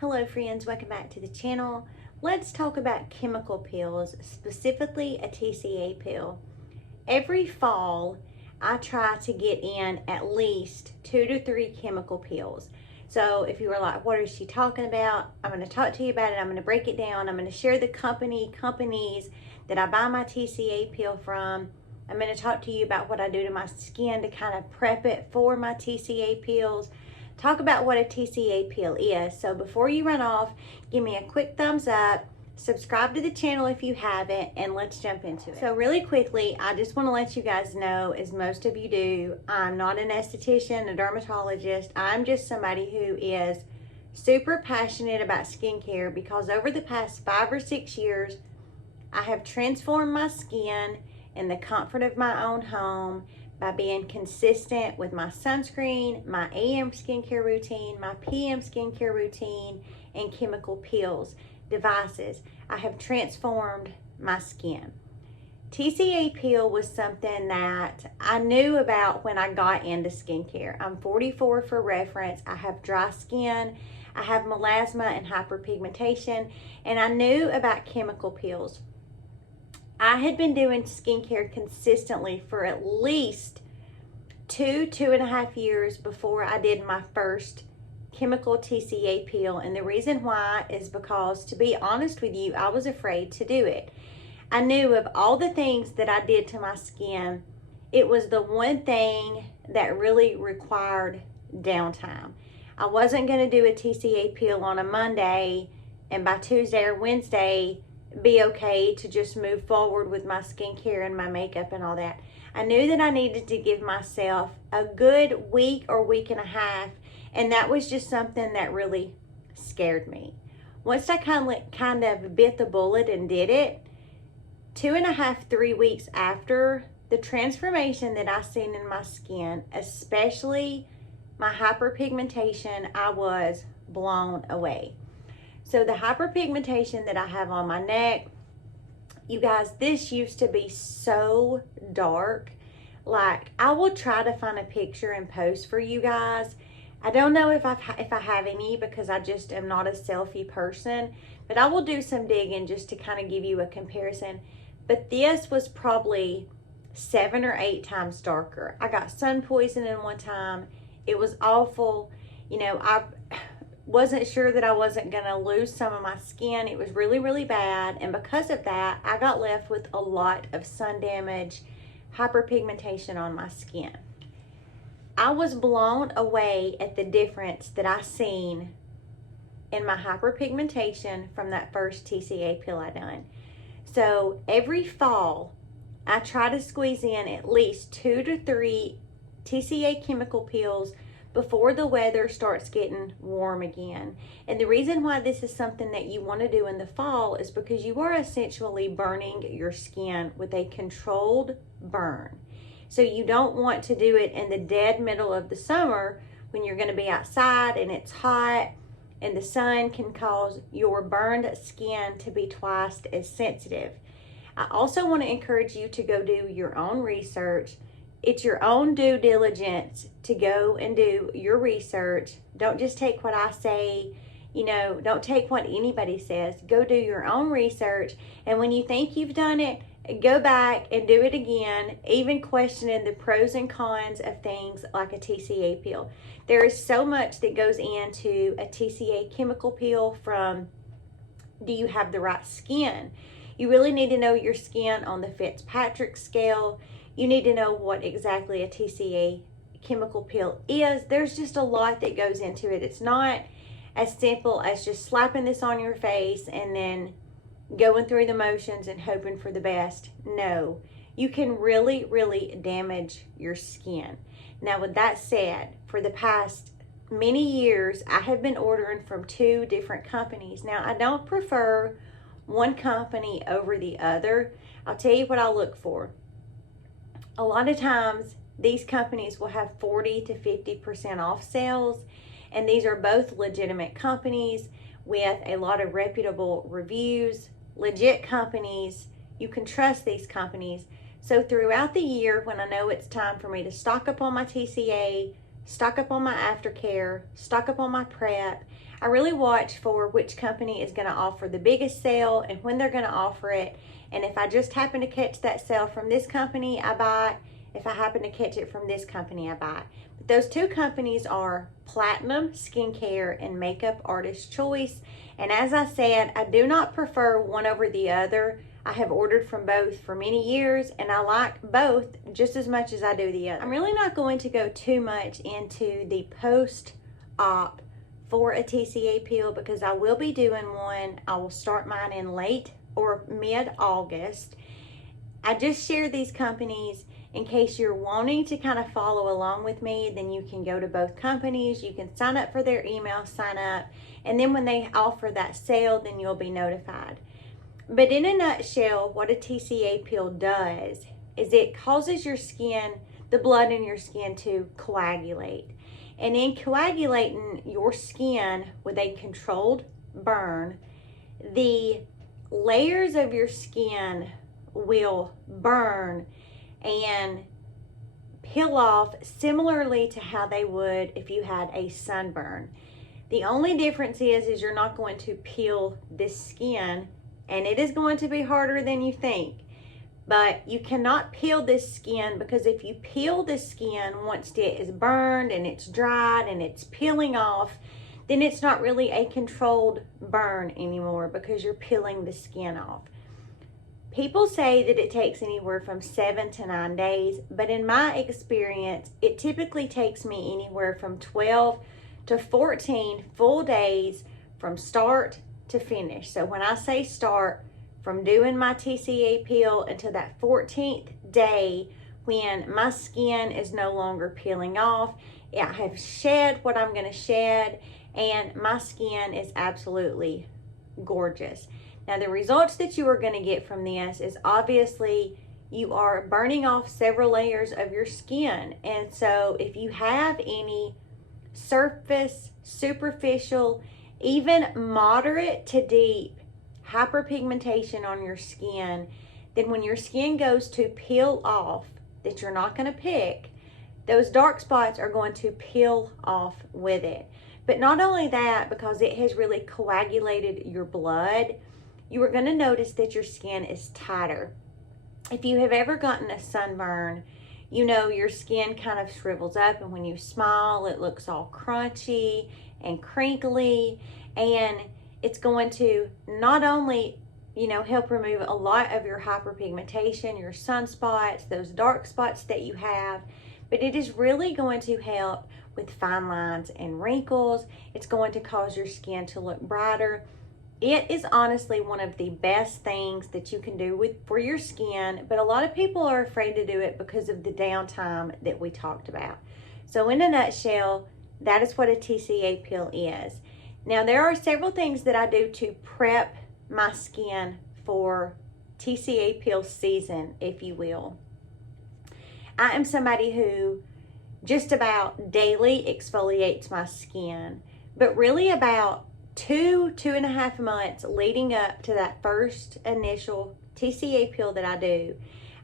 Hello friends, welcome back to the channel. Let's talk about chemical peels, specifically a TCA peel. Every fall, I try to get in at least 2 to 3 chemical peels. So if you were like, what is she talking about? I'm going to talk to you about it. I'm going to break it down. I'm going to share the companies that I buy my TCA peel from. I'm going to talk to you about what I do to my skin to kind of prep it for my TCA peels. Talk about what a TCA peel is. So before you run off, give me a quick thumbs up, subscribe to the channel if you haven't, and let's jump into it. So really quickly, I just want to let you guys know, as most of you do, I'm not an esthetician, a dermatologist. I'm just somebody who is super passionate about skincare because over the past 5 or 6 years, I have transformed my skin in the comfort of my own home by being consistent with my sunscreen, my AM skincare routine, my PM skincare routine, and chemical peels, devices. I have transformed my skin. TCA peel was something that I knew about when I got into skincare. I'm 44 for reference. I have dry skin. I have melasma and hyperpigmentation, and I knew about chemical peels. I had been doing skincare consistently for at least 2.5 years before I did my first chemical TCA peel. And the reason why is because, to be honest with you, I was afraid to do it. I knew of all the things that I did to my skin, it was the one thing that really required downtime. I wasn't going to do a TCA peel on a Monday and by Tuesday or Wednesday be okay to just move forward with my skincare and my makeup and all that. I knew that I needed to give myself a good week or week and a half, and that was just something that really scared me. Once I kind of bit the bullet and did it, 2.5, 3 weeks after, the transformation that I seen in my skin, especially my hyperpigmentation, I was blown away. So the hyperpigmentation that I have on my neck, you guys, this used to be so dark. Like, I will try to find a picture and post for you guys. I don't know if I have any because I just am not a selfie person, but I will do some digging just to kind of give you a comparison. But this was probably 7 or 8 times darker. I got sun poisoning one time. It was awful. You know, I wasn't sure that I wasn't going to lose some of my skin. It was really, really bad. And because of that, I got left with a lot of sun damage, hyperpigmentation on my skin. I was blown away at the difference that I seen in my hyperpigmentation from that first TCA peel I done. So every fall, I try to squeeze in at least 2 to 3 TCA chemical peels before the weather starts getting warm again. And the reason why this is something that you want to do in the fall is because you are essentially burning your skin with a controlled burn. So you don't want to do it in the dead middle of the summer when you're going to be outside and it's hot and the sun can cause your burned skin to be twice as sensitive. I also want to encourage you to go do your own research. It's your own due diligence to go and do your research. Don't just take what I say, you know, don't take what anybody says. Go do your own research. And when you think you've done it, go back and do it again, even questioning the pros and cons of things like a TCA peel. There is so much that goes into a TCA chemical peel, from do you have the right skin? You really need to know your skin on the Fitzpatrick scale. You need to know what exactly a TCA chemical peel is. There's just a lot that goes into it. It's not as simple as just slapping this on your face and then going through the motions and hoping for the best. No, you can really, really damage your skin. Now, with that said, for the past many years, I have been ordering from 2 different companies. Now, I don't prefer one company over the other. I'll tell you what I look for. A lot of times, these companies will have 40 to 50% off sales, and these are both legitimate companies with a lot of reputable reviews, legit companies. You can trust these companies. So throughout the year, when I know it's time for me to stock up on my TCA, stock up on my aftercare, stock up on my prep, I really watch for which company is going to offer the biggest sale and when they're going to offer it. And if I just happen to catch that sale from this company, I buy it. If I happen to catch it from this company, I buy it. But those two companies are Platinum Skincare and Makeup Artist Choice. And as I said, I do not prefer one over the other. I have ordered from both for many years, and I like both just as much as I do the other. I'm really not going to go too much into the post-op for a TCA peel because I will be doing one. I will start mine in late or mid-August. I just share these companies in case you're wanting to kind of follow along with me. Then you can go to both companies. You can sign up for their email, sign up, and then when they offer that sale, then you'll be notified. But in a nutshell, what a TCA peel does is it causes your skin, the blood in your skin, to coagulate. And in coagulating your skin with a controlled burn, the layers of your skin will burn and peel off similarly to how they would if you had a sunburn. The only difference is you're not going to peel this skin, and it is going to be harder than you think. But you cannot peel this skin, because if you peel the skin once it is burned and it's dried and it's peeling off, then it's not really a controlled burn anymore because you're peeling the skin off. People say that it takes anywhere from 7 to 9 days, but in my experience, it typically takes me anywhere from 12 to 14 full days from start to finish. So when I say start, from doing my TCA peel until that 14th day when my skin is no longer peeling off, I have shed what I'm going to shed, and my skin is absolutely gorgeous. Now, the results that you are going to get from this is obviously you are burning off several layers of your skin. And so if you have any surface, superficial, even moderate to deep hyperpigmentation on your skin, then when your skin goes to peel off, that you're not going to pick, those dark spots are going to peel off with it. But not only that, because it has really coagulated your blood, you are going to notice that your skin is tighter. If you have ever gotten a sunburn, you know your skin kind of shrivels up, and when you smile, it looks all crunchy and crinkly, and it's going to not only, help remove a lot of your hyperpigmentation, your sunspots, those dark spots that you have, but it is really going to help with fine lines and wrinkles. It's going to cause your skin to look brighter. It is honestly one of the best things that you can do for your skin, but a lot of people are afraid to do it because of the downtime that we talked about. So in a nutshell, that is what a TCA peel is. Now, there are several things that I do to prep my skin for TCA peel season, if you will. I am somebody who just about daily exfoliates my skin, but really about 2.5 months leading up to that first initial TCA peel that I do,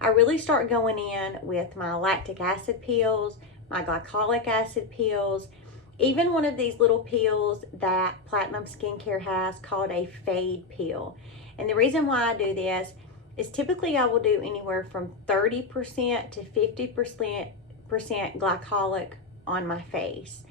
I really start going in with my lactic acid peels, my glycolic acid peels, even one of these little peels that Platinum Skincare has called a fade peel. And the reason why I do this is typically I will do anywhere from 30% to 50% glycolic on my face.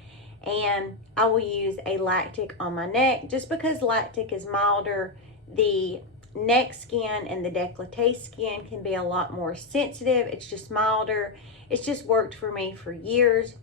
And I will use a lactic on my neck just because lactic is milder. The neck skin and the décolleté skin can be a lot more sensitive. It's just milder. It's just worked for me for years.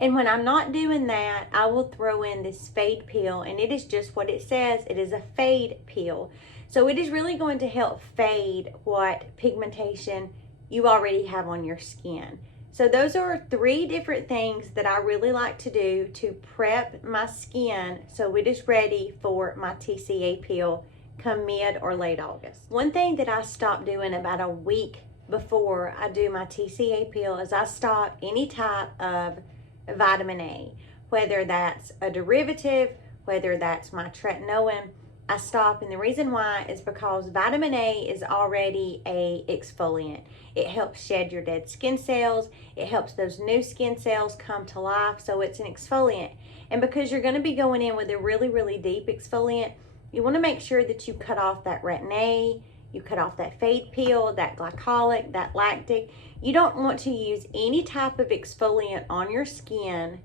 And when I'm not doing that, I will throw in this fade peel, and it is just what it says. It is a fade peel. So it is really going to help fade what pigmentation you already have on your skin. So those are 3 different things that I really like to do to prep my skin so it is ready for my TCA peel come mid or late August. One thing that I stopped doing about a week before I do my TCA peel is I stop any type of vitamin A, whether that's a derivative, whether that's my tretinoin. I stop. And the reason why is because vitamin A is already a exfoliant. It helps shed your dead skin cells. It helps those new skin cells come to life. So it's an exfoliant. And because you're going to be going in with a really, really deep exfoliant, you want to make sure that you cut off that retin A, you cut off that fade peel, that glycolic, that lactic. You don't want to use any type of exfoliant on your skin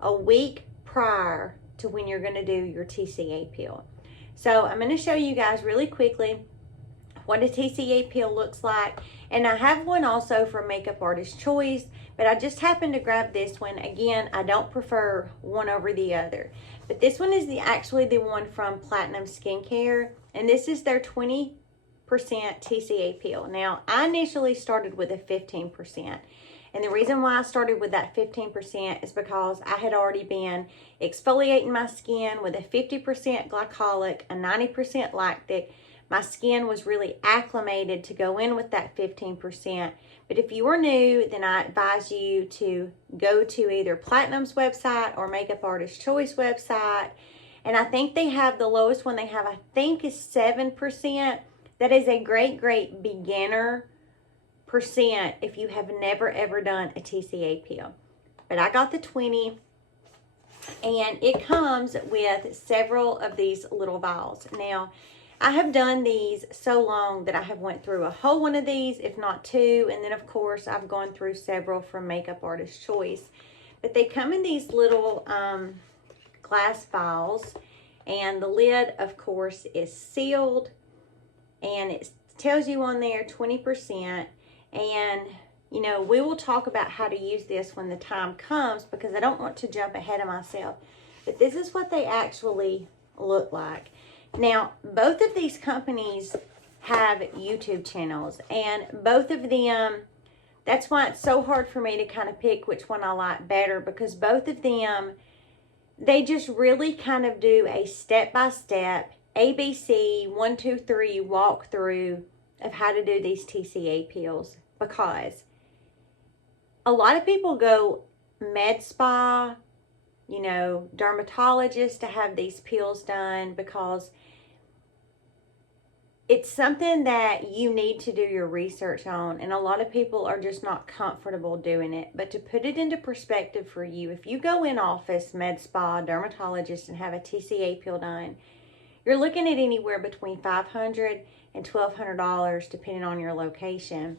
a week prior to when you're going to do your TCA peel. So I'm going to show you guys really quickly what a TCA peel looks like. And I have one also for Makeup Artist Choice, but I just happened to grab this one. Again, I don't prefer one over the other. But this one is actually the one from Platinum Skincare. And this is their 20% TCA peel. Now, I initially started with a 15%. And the reason why I started with that 15% is because I had already been exfoliating my skin with a 50% glycolic, a 90% lactic. My skin was really acclimated to go in with that 15%. But if you are new, then I advise you to go to either Platinum's website or Makeup Artist Choice website. And I think they have the lowest one they have, I think, is 7%. That is a great, great beginner percent if you have never ever done a TCA peel. But I got the 20, and it comes with several of these little vials. Now, I have done these so long that I have went through a whole one of these, if not two, and then of course I've gone through several from Makeup Artist Choice. But they come in these little glass vials, and the lid of course is sealed, and it tells you on there 20%. And you know, we will talk about how to use this when the time comes, because I don't want to jump ahead of myself. But this is what they actually look like. Now, both of these companies have YouTube channels, and both of them, that's why it's so hard for me to kind of pick which one I like better, because both of them, they just really kind of do a step-by-step, ABC, 1, 2, 3 walkthrough of how to do these TCA peels. Because a lot of people go med spa, you know, dermatologists to have these peels done, because it's something that you need to do your research on, and a lot of people are just not comfortable doing it. But to put it into perspective for you, if you go in office, med spa, dermatologist, and have a TCA peel done, you're looking at anywhere between $500 and $1,200 depending on your location.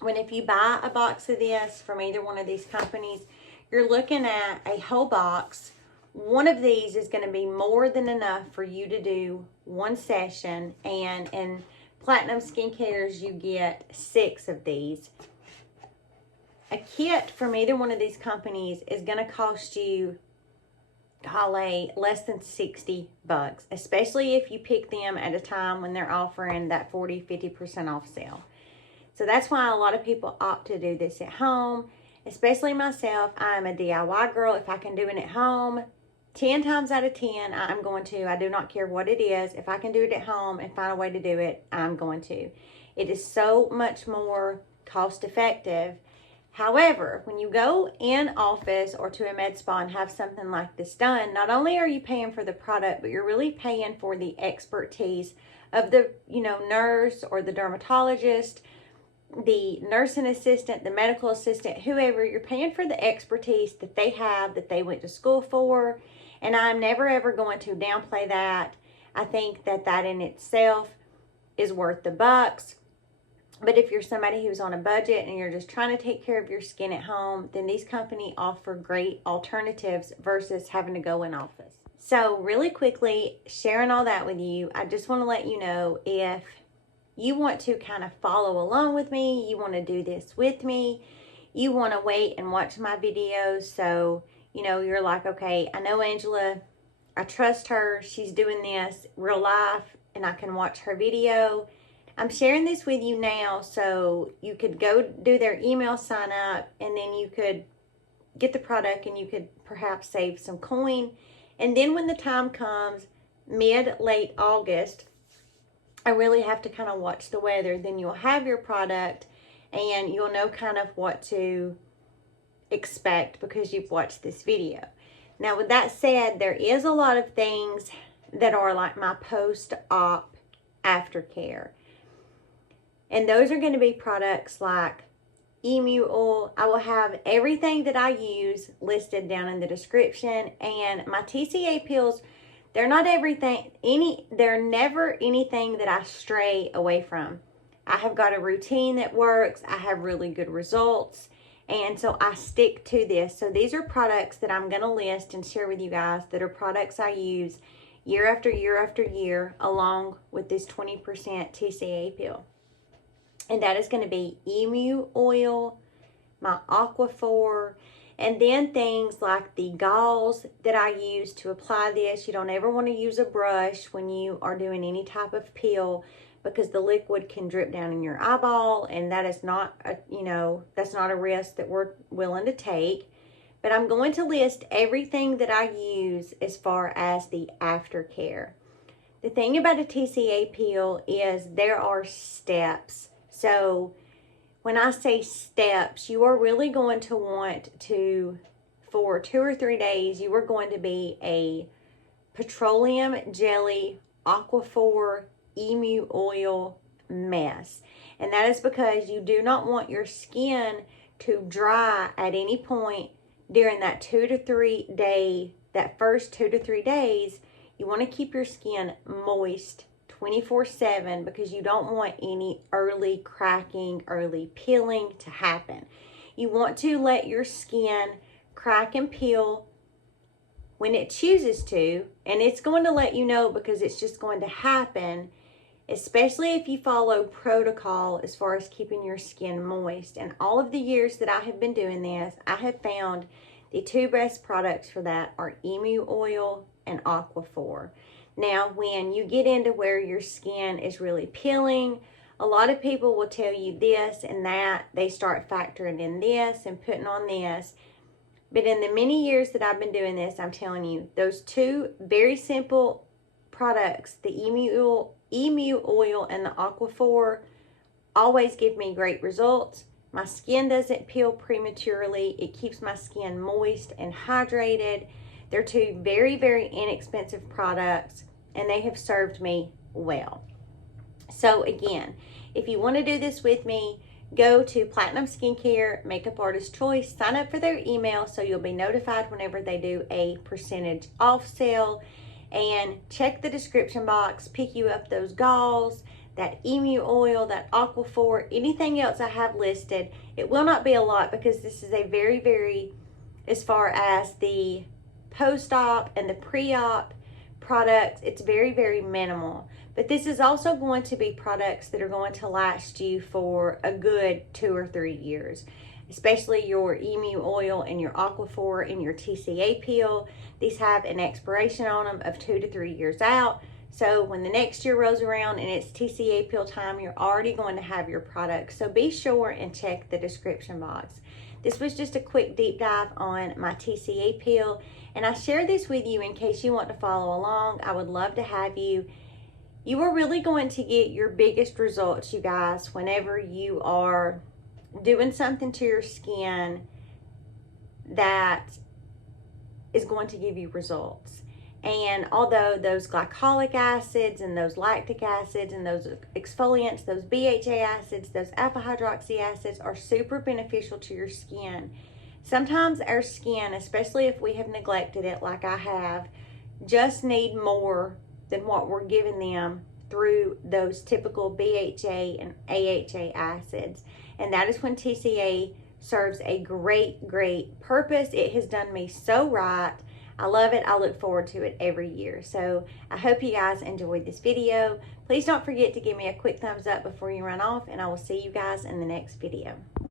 When if you buy a box of this from either one of these companies, you're looking at a whole box. One of these is going to be more than enough for you to do one session, and in Platinum Skincare's you get 6 of these. A kit from either one of these companies is going to cost you, golly, less than $60, especially if you pick them at a time when they're offering that 40-50% off sale. So that's why a lot of people opt to do this at home, especially myself. I'm a DIY girl. If I can do it at home, 10 times out of 10, I'm going to. I do not care what it is. If I can do it at home and find a way to do it, I'm going to. It is so much more cost effective. However, when you go in office or to a med spa and have something like this done, not only are you paying for the product, but you're really paying for the expertise of the, you know, nurse or the dermatologist, the nursing assistant, the medical assistant, whoever. You're paying for the expertise that they have, that they went to school for. And I'm never ever going to downplay that. I think that that in itself is worth the bucks. But if you're somebody who's on a budget and you're just trying to take care of your skin at home, then these companies offer great alternatives versus having to go in office. So really quickly, sharing all that with you, I just want to let you know, if you want to kind of follow along with me, you want to do this with me, you want to wait and watch my videos, so you know, you're like, okay, I know Angela, I trust her, she's doing this real life, and I can watch her video. I'm sharing this with you now so you could go do their email sign up, and then you could get the product and you could perhaps save some coin. And then when the time comes, late August, I really have to kind of watch the weather. Then you'll have your product and you'll know kind of what to expect because you've watched this video. Now, with that said, there is a lot of things that are like my post-op aftercare. And those are going to be products like emu oil. I will have everything that I use listed down in the description. And my TCA peels, they're not everything, they're never anything that I stray away from. I have got a routine that works. I have really good results. And so I stick to this. So these are products that I'm going to list and share with you guys that are products I use year after year after year, along with this 20% TCA peel. And that is going to be emu oil, my Aquaphor, and then things like the Gauze that I use to apply this. You don't ever want to use a brush when you are doing any type of peel, because the liquid can drip down in your eyeball, and that is not a, that's not a risk that we're willing to take. But I'm going to list everything that I use as far as the aftercare. The thing about a TCA peel is there are steps. So when I say steps, you are really going to want to, for 2 or 3 days, you are going to be a petroleum jelly, Aquaphor, emu oil mess. And that is because you do not want your skin to dry at any point during that 2 to 3 day, that first 2 to 3 days. You want to keep your skin moist 24/7, because you don't want any early cracking, early peeling to happen. You want to let your skin crack and peel when it chooses to, and it's going to let you know, because it's just going to happen, especially if you follow protocol as far as keeping your skin moist. And all of the years that I have been doing this, I have found the 2 best products for that are emu oil and Aquaphor. Now, when you get into where your skin is really peeling, a lot of people will tell you this and that. They start factoring in this and putting on this. But in the many years that I've been doing this, I'm telling you, those 2 very simple products, the emu oil and the Aquaphor, always give me great results. My skin doesn't peel prematurely. It keeps my skin moist and hydrated. They're 2 very, very inexpensive products, and they have served me well. So again, if you want to do this with me, go to Platinum Skincare, Makeup Artist Choice, sign up for their email so you'll be notified whenever they do a percentage off sale, and check the description box, pick you up those Gauze, that emu oil, that Aquaphor, anything else I have listed. It will not be a lot, because this is a very, very, as far as the post-op and the pre-op products, it's very, very minimal. But this is also going to be products that are going to last you for a good 2 or 3 years, especially your emu oil and your Aquaphor and your TCA peel. These have an expiration on them of 2 to 3 years out. So when the next year rolls around and it's TCA peel time, you're already going to have your products. So be sure and check the description box. This was just a quick deep dive on my TCA peel, and I share this with you in case you want to follow along. I would love to have you. You are really going to get your biggest results, you guys, whenever you are doing something to your skin that is going to give you results. And although those glycolic acids and those lactic acids and those exfoliants, those BHA acids, those alpha hydroxy acids are super beneficial to your skin, sometimes our skin, especially if we have neglected it like I have, just need more than what we're giving them through those typical BHA and AHA acids. And that is when TCA serves a great, great purpose. It has done me so right. I love it. I look forward to it every year. So I hope you guys enjoyed this video. Please don't forget to give me a quick thumbs up before you run off, and I will see you guys in the next video.